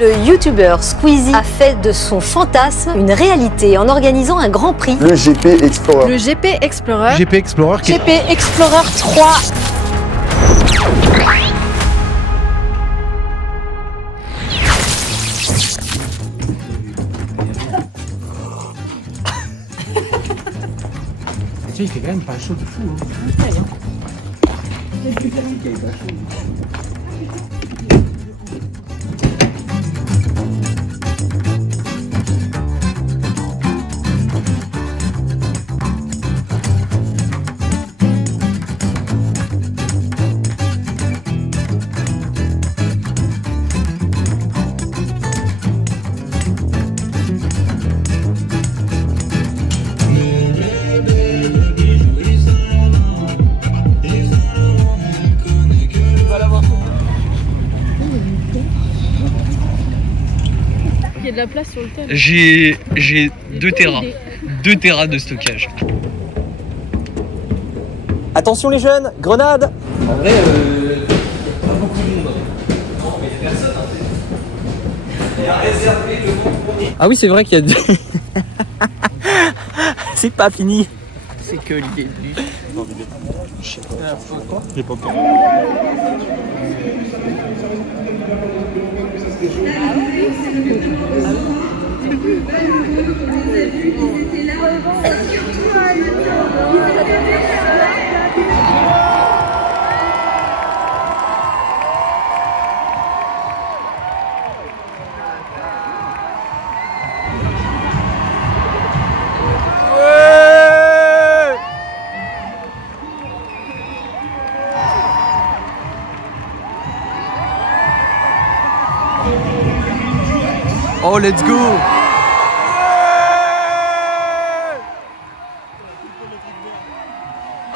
Le youtubeur Squeezie a fait de son fantasme une réalité en organisant un grand prix. Le GP Explorer. Le GP Explorer. GP Explorer. GP Explorer 3. Il fait quand même pas chaud de fou. Il y a de la place sur le thème. J'ai 2 Tera. 2 Tera de stockage. Attention les jeunes, grenade. En vrai, pas beaucoup de monde. Non, mais il y a personne. Il a réservé le bon. Ah oui, c'est vrai qu'il y a deux. C'est pas fini. C'est que le début. Je sais pas. Quoi? J'ai pas peur. Oh, let's go.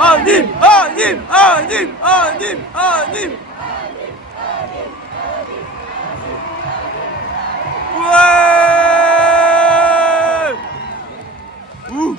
Anime, anime, anime, anime, anime. Ouais. Ouh.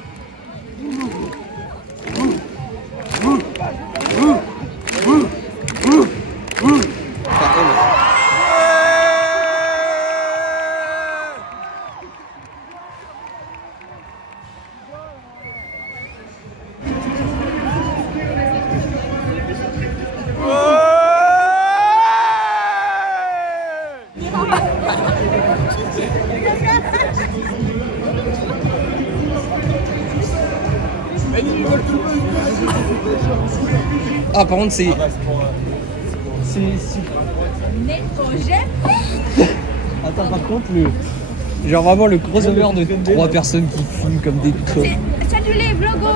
Ah, par contre, c'est. Attends, par contre, genre vraiment le crossover de 3 personnes qui filment comme des trucs. Salut les vlogos.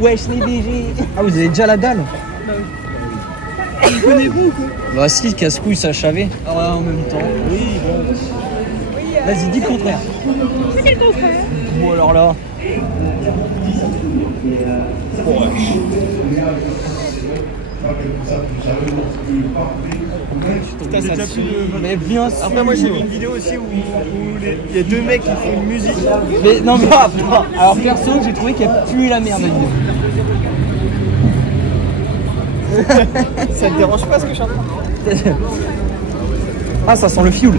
Wesh les BG. Ah, vous avez déjà la dalle? Connaissez-vous quoi? Bah si, casse-couille, ça chavé. Ah ouais, en même temps. Oui, bon. Vas-y, dis le contraire. C'est quel contraire? Bon alors là. Putain, ça pue. Mais bien sûr. Après, moi j'ai vu une vidéo aussi où il y a 2 mecs qui font une musique. Mais non, mais alors perso, j'ai trouvé qu'elle pue la merde. Ça te dérange pas ce que je suis en train de dire? Ah, ça sent le fioul.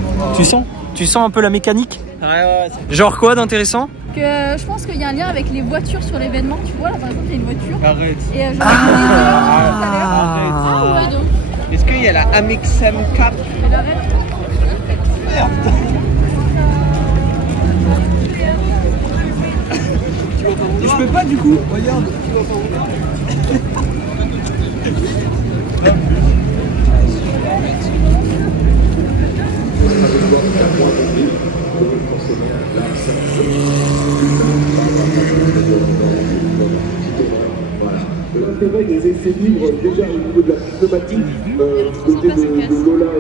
Tu sens un peu la mécanique? Ouais. Genre quoi d'intéressant? Que je pense qu'il y a un lien avec les voitures sur l'événement. Tu vois là par exemple il y a une voiture. Arrête. Et je Ah ouais donc. Est-ce qu'il y a la Amexam Cap? Elle arrête. Je peux pas du coup. Regarde. L'intérêt des essais libres déjà au niveau de la pneumatique, du côté de Lola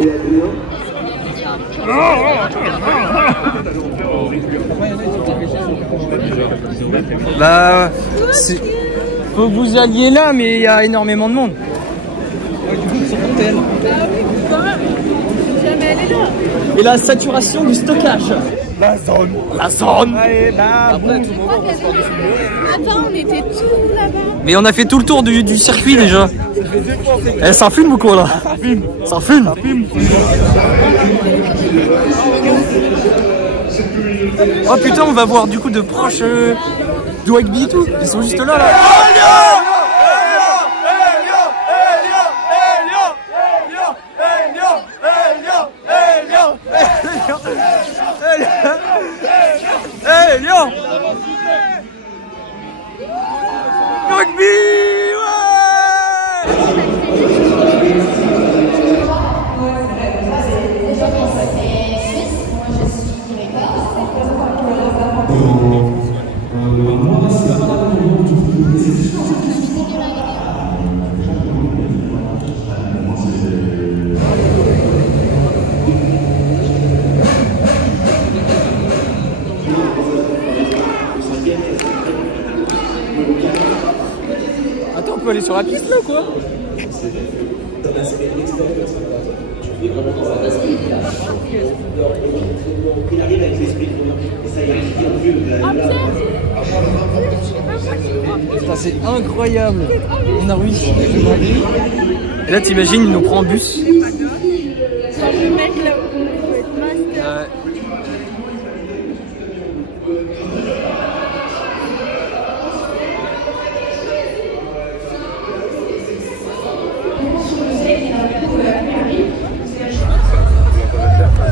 et Adrien. Bah, faut que vous alliez là, mais il y a énormément de monde. Du coup, ils sont contents. Ah oui, quand même. Jamais elle est là. Et la saturation du stockage. La zone. Allez, là, Après, Attends, on était tous là-bas. mais on a fait tout le tour du circuit déjà. ça fait Eh, ça filme ou quoi là? Ça filme. Oh putain, on va voir du coup de proches Dwight B et tout. Ils sont juste là. Hey Lyon! Rugby! Attends, on peut aller sur la piste là ou quoi? C'est incroyable. On a réussi. Et là t'imagines, il nous prend en bus. Le mec là où on peut être master.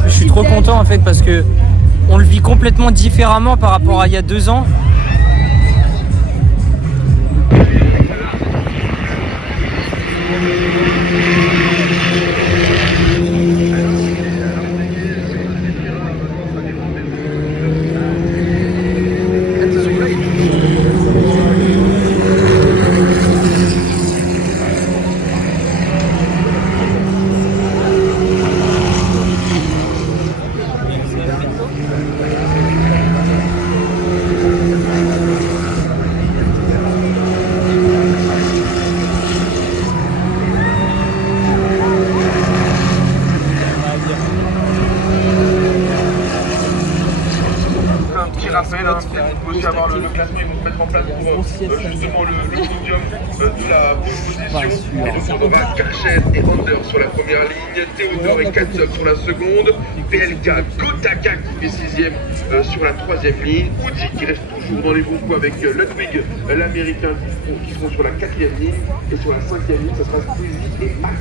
Je suis trop content en fait parce que on le vit complètement différemment par rapport à il y a 2 ans. rappel, hein, il faut aussi avoir le classement, ils vont se mettre en place pour justement le podium de la position. Et donc on aura Karcher et Under sur la première ligne, Théodore et Katsub sur la seconde, PLK, Gotaka qui fait 6ème sur la 3ème ligne, Woody qui reste toujours dans les bons coups avec Ludwig, l'américain qui sont sur la 4ème ligne, et sur la 5ème ligne, ça sera Squeezie et Max.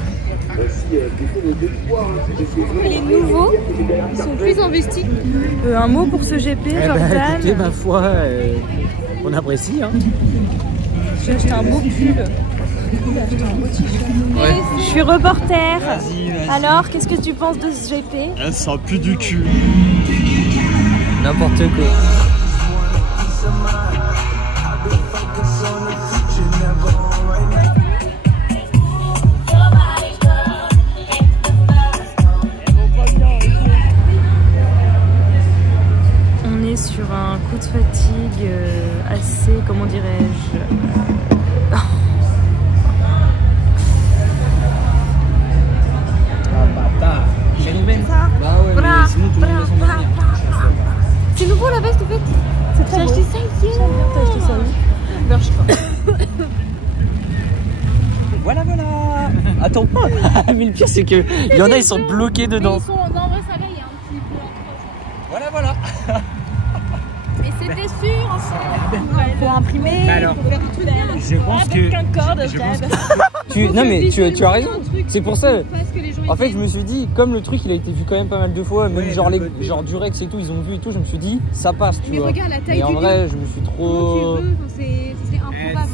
Les nouveaux sont plus investis. Un mot pour ce GP, Jordan. Écoutez, ma foi, on apprécie. Hein. J'ai acheté un beau pull. Ouais. Je suis reporter. Vas-y. Alors, qu'est-ce que tu penses de ce GP? Ça pue du cul. N'importe quoi. Sur un coup de fatigue assez, comment dirais-je, c'est nouveau la veste en fait. C'est très beau. J'ai acheté ça ici. T'as acheté ça où? Bershka. Voilà. Attends pas. Mais le pire c'est que il y en a ils sont bloqués dedans. Ils sont, non, en vrai ça va, il y a un petit peu. Voilà. Mais c'était sûr, faut imprimer, alors, faut faire tout derrière. Je pense que... Non mais tu as raison. C'est pour ça. En fait je me suis dit, comme le truc il a été vu quand même pas mal de fois, même genre Durex et tout, ils ont vu et tout, je me suis dit ça passe, tu vois. Regarde la taille et en vrai je me suis trop... C'est improbable.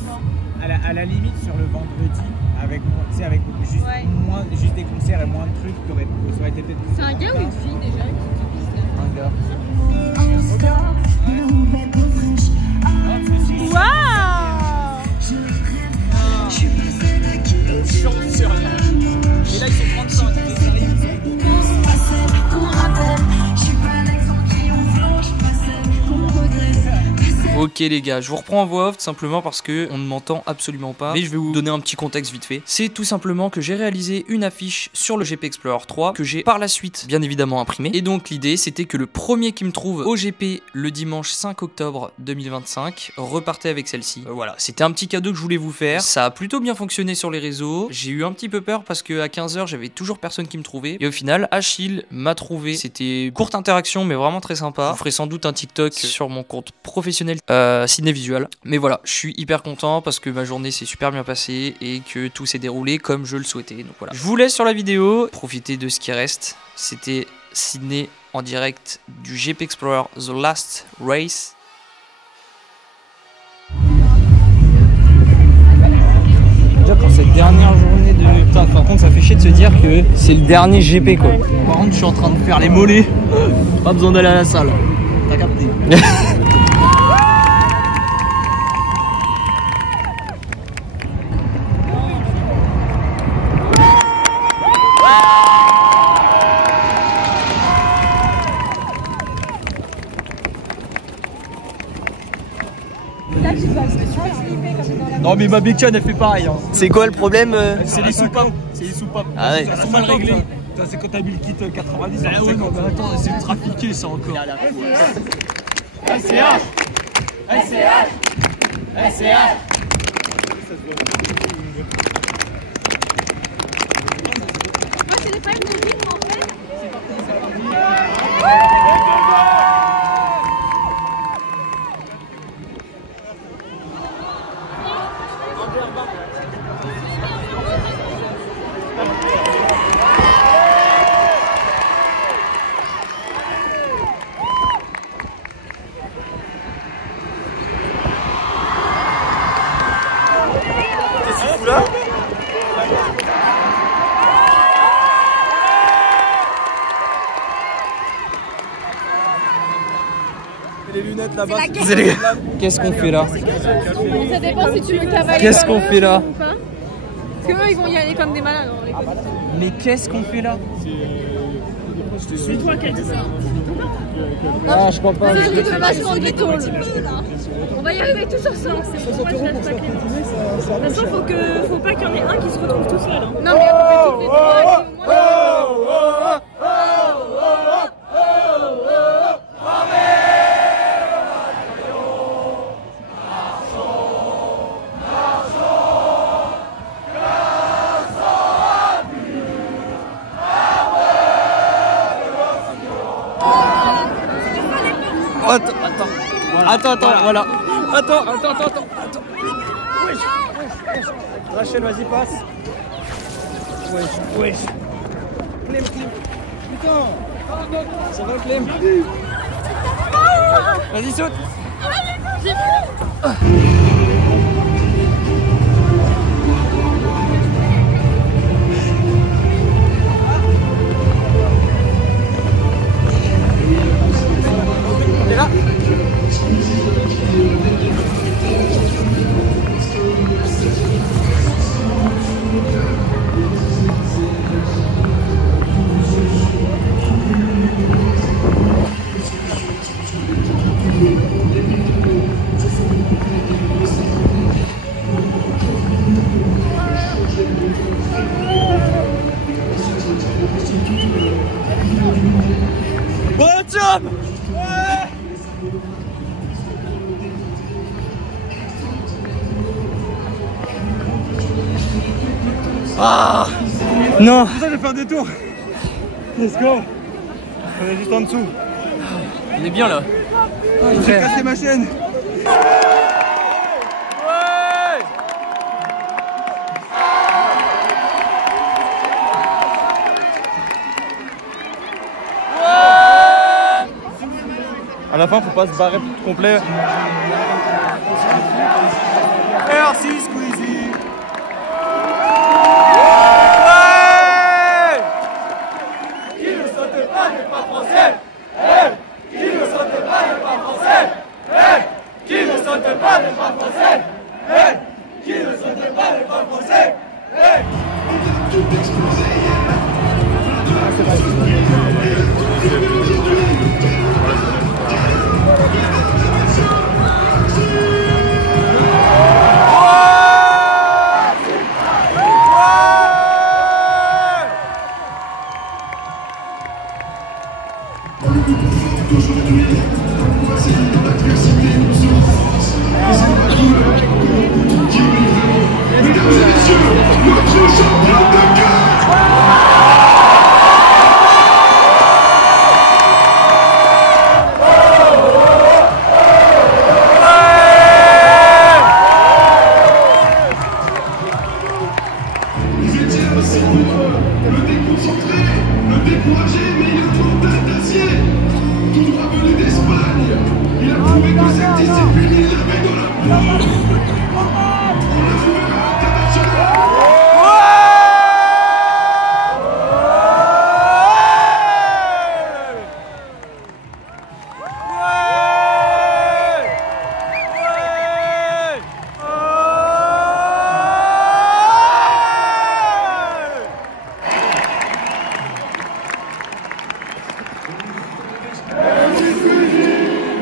À la limite sur le vendredi, avec juste des concerts et moins de trucs, ça aurait été peut-être... C'est un gars ou une fille déjà? Un gars. Waouh! Et là ils sont 35. Ok, Ok les gars, je vous reprends en voix off simplement parce que on ne m'entend absolument pas. Mais je vais vous donner un petit contexte vite fait. C'est tout simplement que j'ai réalisé une affiche sur le GP Explorer 3 que j'ai par la suite bien évidemment imprimé. Et donc l'idée c'était que le premier qui me trouve au GP le dimanche 5 octobre 2025 repartait avec celle-ci. Voilà, c'était un petit cadeau que je voulais vous faire. Ça a plutôt bien fonctionné sur les réseaux. J'ai eu un petit peu peur parce que à 15h j'avais toujours personne qui me trouvait. Et au final, Achille m'a trouvé. C'était courte interaction mais vraiment très sympa. Je ferai sans doute un TikTok sur mon compte professionnel Ciné Visual. Mais voilà, je suis hyper content parce que ma journée s'est super bien passée et que tout s'est déroulé comme je le souhaitais. Donc voilà. Je vous laisse sur la vidéo. Profitez de ce qui reste. C'était Sydney en direct du GP Explorer The Last Race. Déjà pour cette dernière journée de... Putain, par contre ça fait chier de se dire que c'est le dernier GP quoi. Par contre je suis en train de faire les mollets. Pas besoin d'aller à la salle. T'as capté. Non mais ma bécane elle fait pareil hein. C'est quoi le problème C'est les soupapes. C'est les soupapes. Ah ouais. Elles sont mal réglées. C'est quand t'as mis le kit 90. Ah ouais, non, mais attends, c'est trafiqué ça encore. SCH SCH SCH. Moi c'est les pagnes de vitre en fait. Les lunettes là-bas. Qu'est-ce qu'on fait là? Ça dépend si tu veux cavaler. Qu'est-ce qu'on fait là? Parce que eux ils vont y aller comme des malades. Mais qu'est-ce qu'on fait là? C'est toi qui as dit ça. Ah je crois pas. C'est le truc de vachement de tôle. On va y arriver tous ensemble. C'est pour moi je lâche pas Clément. De toute façon faut pas qu'il y en ait un qui se retrouve tout seul. Hein. Non mais on fait toutes les trois. Attends, voilà. Attends. Rachel, vas-y, passe. Wesh. Clem. Putain. Ça va, Clem? Vas-y, saute. Bon job! Ah non. C'est ça, je vais faire un détour. Let's go. On est juste en dessous. On est bien là. J'ai cassé ma chaîne. À la fin, faut pas se barrer complet. Merci Squeezie. Ouais. Qui ne saute pas n'est pas français. Hey. Qui ne saute pas n'est pas français. Hey. Qui ne saute pas n'est pas français. Hey. Qui ne saute pas n'est pas français. Hey.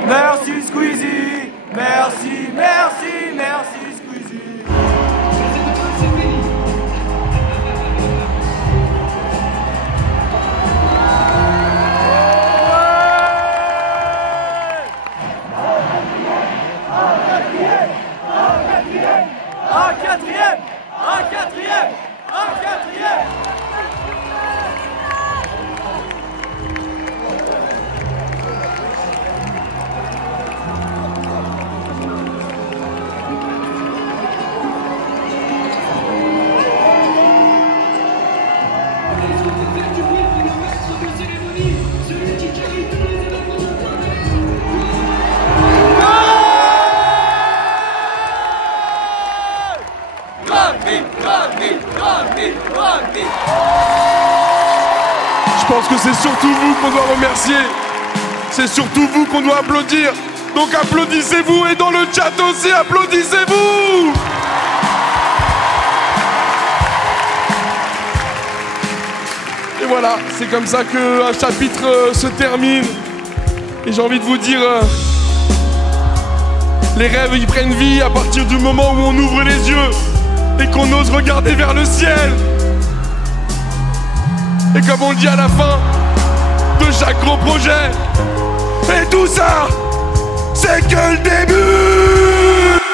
Merci Squeezie, merci, merci, merci Squeezie. Un quatrième. Je pense que c'est surtout vous qu'on doit remercier. C'est surtout vous qu'on doit applaudir. Donc applaudissez-vous et dans le chat aussi, applaudissez-vous. Et voilà, c'est comme ça qu'un chapitre se termine. Et j'ai envie de vous dire, les rêves ils prennent vie à partir du moment où on ouvre les yeux et qu'on ose regarder vers le ciel. Et comme on le dit à la fin de chaque gros projet, et tout ça, c'est que le début.